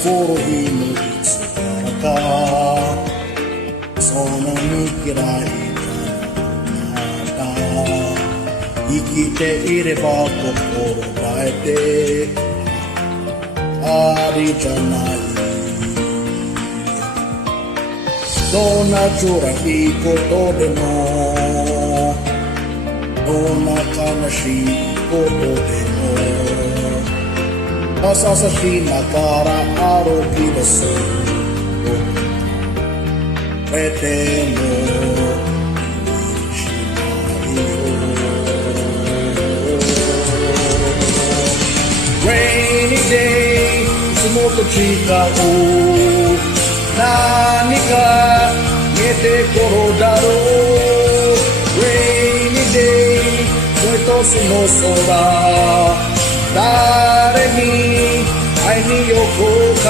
古いのいつからかそんなに嫌いだな生きていれば心がえてありじゃないどんな辛いことでもどんな悲しいことでも朝さしながら歩き出すれてもしないよ Rainy day いつもと違う何か見えてくるだろう Rainy day もう一つの空誰に会いに行こうか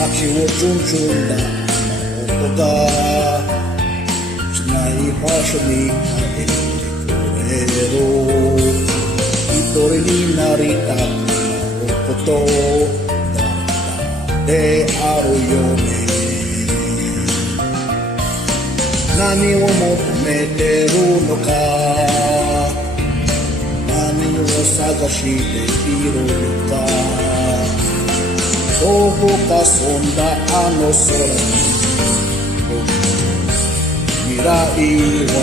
街をチュンチュンだ音がしない場所に帰ってくれる一人になりたくなることであるよね何を求めてるのか何を探しているのかどこかそんなあの空に未来は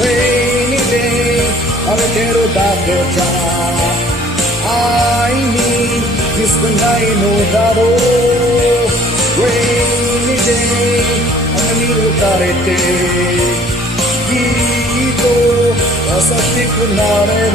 Rainy day 晴れてるだけじゃ愛に気づかないのだろう Rainy day 雨に打たれてきっと優しくなれる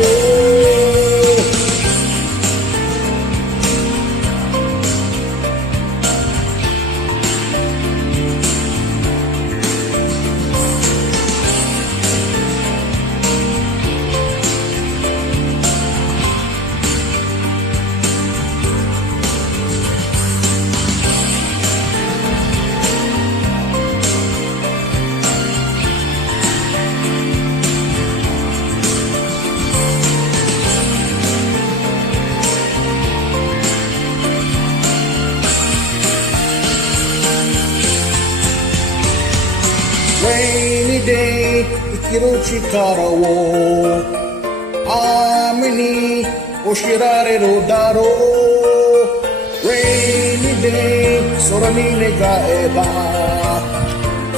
Rainy day 生きる力を雨に教えられるだろう Rainy day 空に願えばき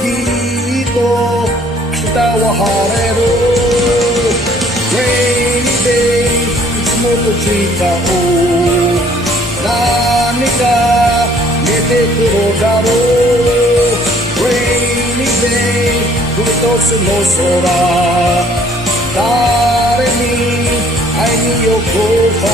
っと明日は晴れる Rainy day いつもと違う何か見えてくるだろうRainy day 一つの空誰に会いに行こうか